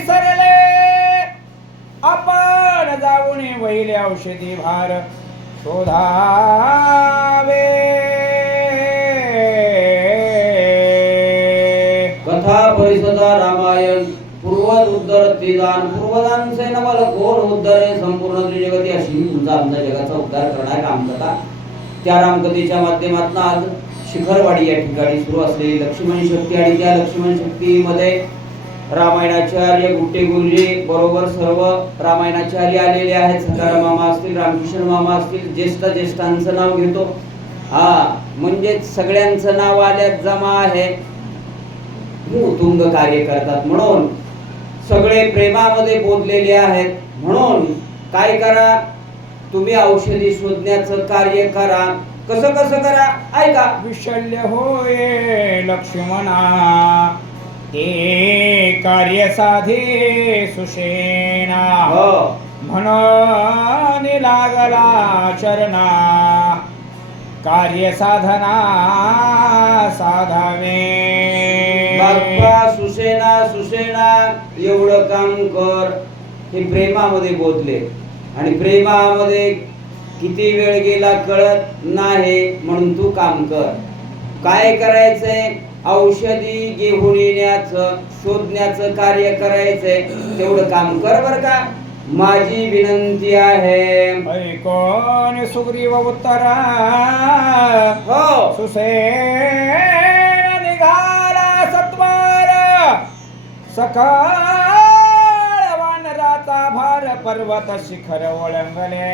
विसरले आपण जाऊन वहिले औषधी भार शोधावे कथा परिषदा रामायण पूर्वज उद्धर त्रिदान पूर्वदान से नवल कोण उद्धरे संपूर्ण त्रिजगती अशी तुमचा आमच्या जगाचा उद्धार करणारी रामकथा. त्या रामकथेच्या माध्यमातून आज शिखरवाडी या ठिकाणी सुरू असलेली लक्ष्मण शक्ती आणि त्या लक्ष्मण शक्तीमध्ये रामायणाचार्य गुट्टे गुरुजी बरोबर सर्व रामायणाचार्य आलेले आहेत. सकाराम मामा असतील, रामकिशन मामा असतील, ज्येष्ठांचं नाव घेतो. म्हणजे सगळ्यांचं नाव आल्यात जमा आहे. उत्तुंग कार्य करतात म्हणून सगळे प्रेमामध्ये बोधलेले आहेत. म्हणून काय करा, तुम्ही औषधी शोधण्याचं कार्य करा. कसं कसं करा ऐका. विशल्य होय लक्ष्मणा ते कार्य साधे सुषेणा म्हणून लागला चरणा कार्य साधना साधावे. बाप्पा सुषेणा सुषेणा एवढं काम कर. हे प्रेमामध्ये बोलले आणि प्रेमामध्ये किती वेळ गेला कळत नाही म्हणून तू काम कर. काय करायचंय, औषधी घेऊन येण्याचं शोधण्याचं कार्य करायचंय. तेवढं काम कर बर का. माझी विनंती आहे. ऐकून सुग्रीव उत्तरा हो सुसेन निघाला सत्वर सकाळ वानराचा भार पर्वत शिखर ओळंगले.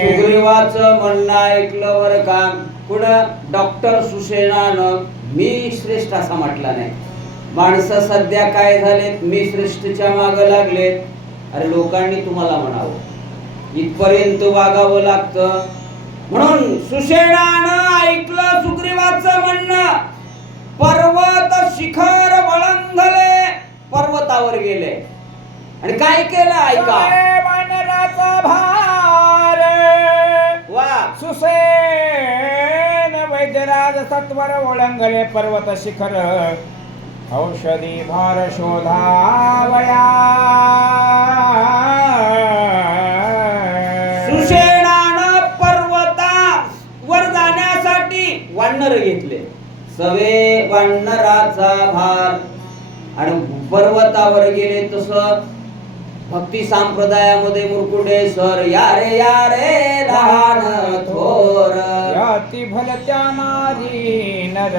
सुग्रीवाचं म्हणणं ऐकलं बर का. पुढं डॉक्टर सुसेनानं मी श्रेष्ठ असा म्हटला नाही. माणसं सध्या काय झालेत, मी श्रेष्ठच्या मागं लागलेत. अरे लोकांनी तुम्हाला म्हणावं इथपर्यंत वागावं लागतं. म्हणून सुसेनानं ऐकलं सुग्रीवाचं म्हणणं. पर्वत शिखर वळंगले, पर्वतावर गेले आणि काय केलं ऐका. वानराचा भार वा सुसेन वैद्यराज सत्वर ओळंगले पर्वत शिखर औषधी भार शोधावया. सुषेणानं पर्वतावर जाण्यासाठी वानर घेतले. सवे वानराचा भार आणि पर्वतावर गेले. तसं भक्ती संप्रदायामध्ये मुरकुटे सर या रे लहान थोर याती भलत्या नारी नर.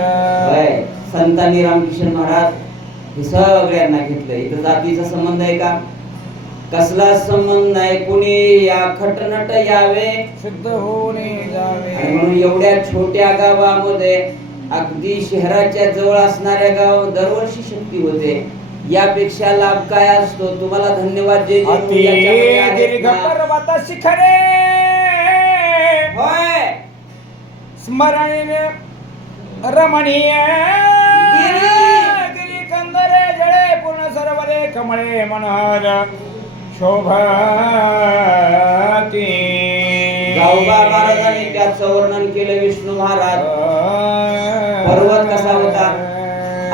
संतांनी रामकिशन महाराज हे सगळ्यांना घेतलं. इथं जातीचा संबंध आहे का, कसला संबंध नाही. कुणी या खटनट यावे शुद्ध होऊन जावे. म्हणून एवढ्या छोट्या गावामध्ये अगदी शहराच्या जवळ असणाऱ्या गावात दरवर्षी शक्ती होते. यापेक्षा लाभ काय असतो. तुम्हाला धन्यवाद. जे दीर्घ पर्वत शिखरे होय स्मरणीय रमणीय गिरी कंदरे जळे पूर्ण सर्वरे कमळे मनोहर शोभती. गावबा महाराजांनी त्याचं वर्णन केलं. विष्णू महाराज पर्वत कसा होता,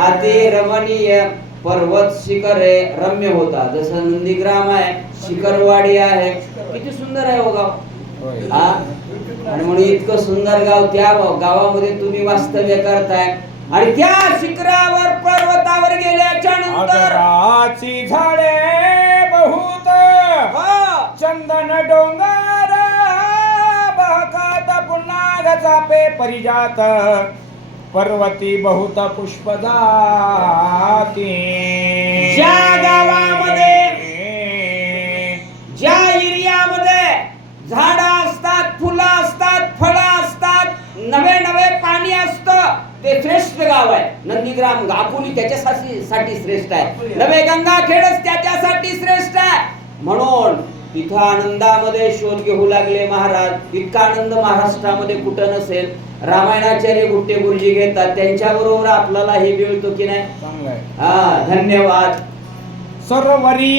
अति रमणीय पर्वत शिखरे रम्य होता. जसं नंदीग्राम आहे, शिखरवाडी आहे, किती सुंदर आहे हो गाव. आणि म्हणून इतकं सुंदर गाव, त्या गावामध्ये तुम्ही वास्तव्य करताय आणि त्या शिखरावर पर्वतावर गेल्याच्या नंतर झाडे बहुत चंदन डोंगर बहकात पुन्हा चापे परिजात पर्वती बहुत पुष्प जाती. ज्या गावामध्ये ज्या एरियामध्ये झाडं असतात, फुलं असतात, फळं असतात, नवे नवे पाणी असतं, ते श्रेष्ठ गाव आहे. नंदीग्राम अकोली त्याच्यासाठी श्रेष्ठ आहे. नवे गंगाखेडच त्याच्यासाठी श्रेष्ठ आहे. म्हणून तिथं आनंदामध्ये शोध घेऊ लागले महाराज. इतका आनंद महाराष्ट्रामध्ये कुठं नसेल. रामायणाचार्य गुट्टे गुरुजी घेतात, त्यांच्या बरोबर आपल्याला हे मिळतो की नाही. धन्यवाद. सर्वरी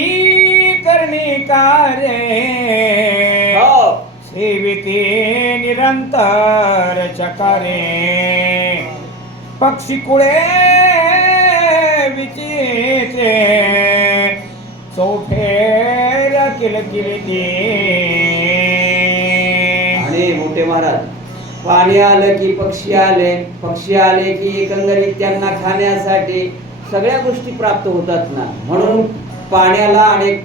करणी कार्य सेविते निरंतर चकारे पक्षी कुळे विची केलं केले ते. आणि मोठे महाराज, पाणी आलं की पक्षी आले, पक्षी आले की एकंदरीत त्यांना खाण्यासाठी सगळ्या गोष्टी प्राप्त होतात ना. म्हणून पाण्याला अनेक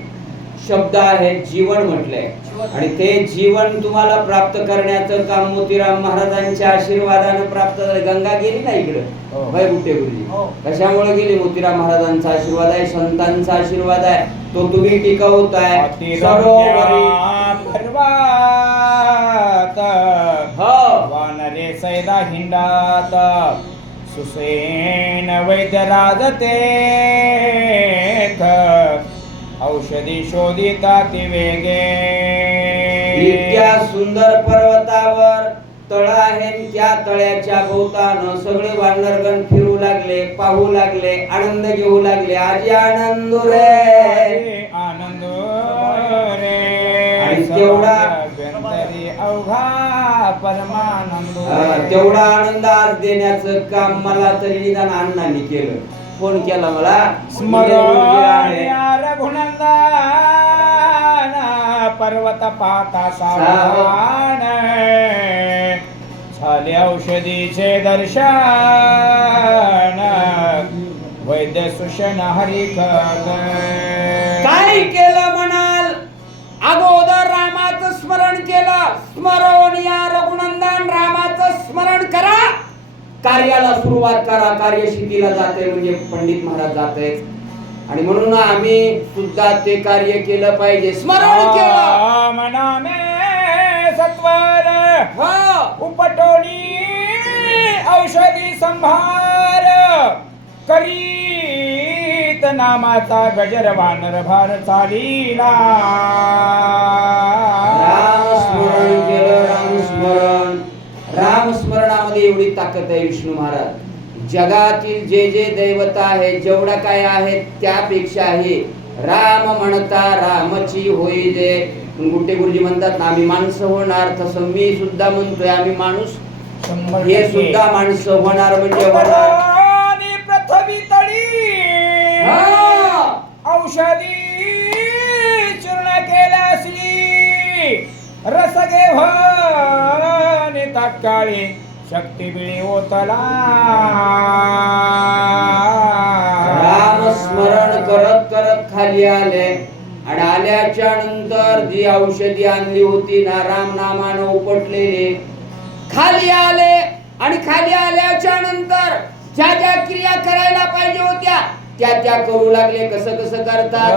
शब्द आहेत, जीवन म्हटलंय. आणि ते जीवन तुम्हाला प्राप्त करण्याचं काम मोतीराम महाराजांच्या आशीर्वादानं प्राप्त झालं. गंगा गेली ना इकडं भाई गुट्टे गुरुजी, कशामुळे गेली? मोतीराम महाराजांचा आशीर्वाद आहे, संतांचा आशीर्वाद आहे, तो तुम्ही टिकवताय. सरोवरी पर्वत हो वानरे सैदा हिंडात, सुसेन वैद्य राजते, औषधी शोधिता ती वेगे. इतक्या सुंदर पर्वतावर तळ आहे, त्या तळ्याच्या भोवतानं सगळे वानरगण फिरू लागले, पाहू लागले, आनंद घेऊ लागले. आजी आनंद रे, आनंद रे. आणि तेवढा अवघा परमानंद. तेवढा आनंद आज देण्याचं काम मला तरी निदान अण्णांनी केलं. फोन केला मला, स्मरण रघुनंदन पर्वत पाहता सावधान, झाले औषधीचे दर्शन, वैद्य सुशन हरिखत. काय केलं म्हणाल? अगोदर रामाचं स्मरण केलं. स्मरण या रघुनंदन रामाचं स्मरण करा, कार्याला सुरुवात करा. कार्य शितीला जाते म्हणजे पंडित महाराज जाते. आणि म्हणून आम्ही सुद्धा ते कार्य केलं पाहिजे. स्मरण केलं, मनामे सत्वर उपटोनी औषधी संभार, करीत नामाचा गजर वानर भार चालीला. रामस्मरण केलं, रामस्मरण. रामस्मरणामध्ये एवढी ताकद आहे. विष्णू महाराज, जगातील जे जे दैवता आहे, जेवढा काय आहे त्यापेक्षाही राम म्हणता रामची होई दे. गुट्टे गुरुजी म्हणतात ना, आम्ही माणसं होणार, तसं मी सुद्धा म्हणतोय आम्ही माणूस, हे सुद्धा माणसं होणार म्हणजे होणार. पृथ्वी तळी औषधी चूर्ण केल्यासी, रस घेऊन तात्काळी शक्ती बिळी ओतला. रामस्मरण करत करत खाली आले. आणि आल्याच्या नंतर जी औषधी आणली होती ना राम नामानं उपटलेली, खाली आले. आणि खाली आल्याच्या नंतर ज्या ज्या क्रिया करायला पाहिजे होत्या त्या त्या करू लागले. कसं कसं करतात?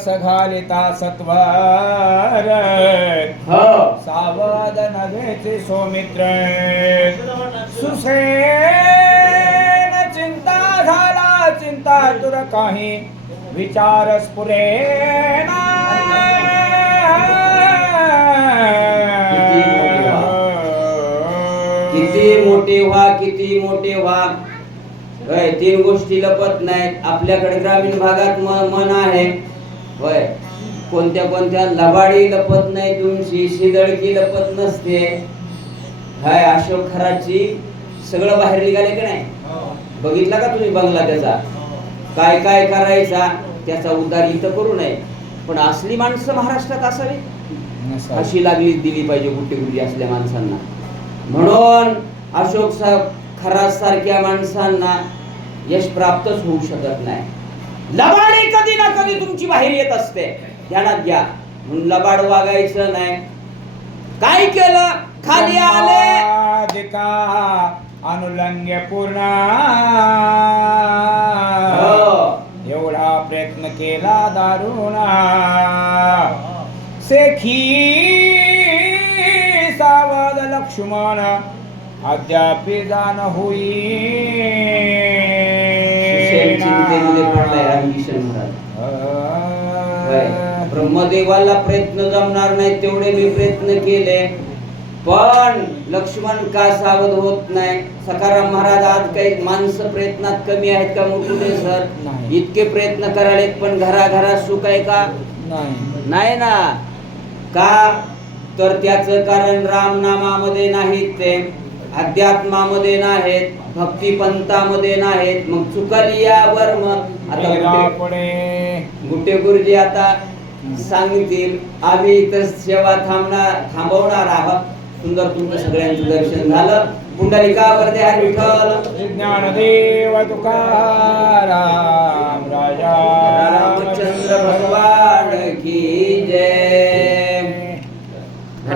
सघालिता सत्वर सावध नभेचे सौमित्र, सुसेन चिंता झाला चिंता तुर काही विचार स्फुरेना. किती मोठे व्हा, किती मोठे व्हा. होय, तीन गोष्टी लपत नाहीत. आपल्याकडे ग्रामीण भागात मन आहे. होय, कोणत्या कोणत्या लबाडी लपत नाही, तुमची शिदळकी लपत नसते. हाय, अशोक खराची सगळं बाहेर निघाले की नाही? बघितला का तुम्ही बंगला त्याचा? काय काय करायचा त्याचा उद्धार इथं करू नये. पण असली माणसं महाराष्ट्रात असावी, अशी लागली दिली पाहिजे गुट्टे गुरुजी असल्या माणसांना. म्हणून अशोक खरास सारख्या माणसांना यश प्राप्तच होऊ शकत नाही. लबाडी कधी ना कधी तुमची बाहेर येत असते, ध्यानात घ्या. म्हणून लबाड वागायचं नाही. काय केलं? खाली आले, अनुलंघ्य पूर्ण एवढा प्रयत्न केला दारुणा. सेखी सावध लक्ष्मण अद्यापि जाण होई. चिंतेमध्ये पडलाय रामकिशन महाराज. ब्रह्मदेवाला प्रयत्न जमणार नाही तेवढे मी प्रयत्न केले, पण लक्ष्मण का सावध होत नाही? सखाराम महाराज, आज काही माणसं प्रयत्नात कमी आहेत का मुकुंदे सर? इतके प्रयत्न करालेत पण घराघरात सुख आहे का? नाही ना. का तर त्याचं कारण रामनामामध्ये नाहीत, ते अध्यात्मामध्ये नाहीत, भक्तिपंथामध्ये नाहीत. मग चुकली यावर मग आता गुट्टे गुरुजी आता सांगतील. आम्ही इथं सेवा थांबवणार आहोत. सुंदर तुमचं सगळ्यांचं दर्शन झालं. पुंडलिका वरदे हरी विठ्ठल. ज्ञानदेव तुकाराम राजा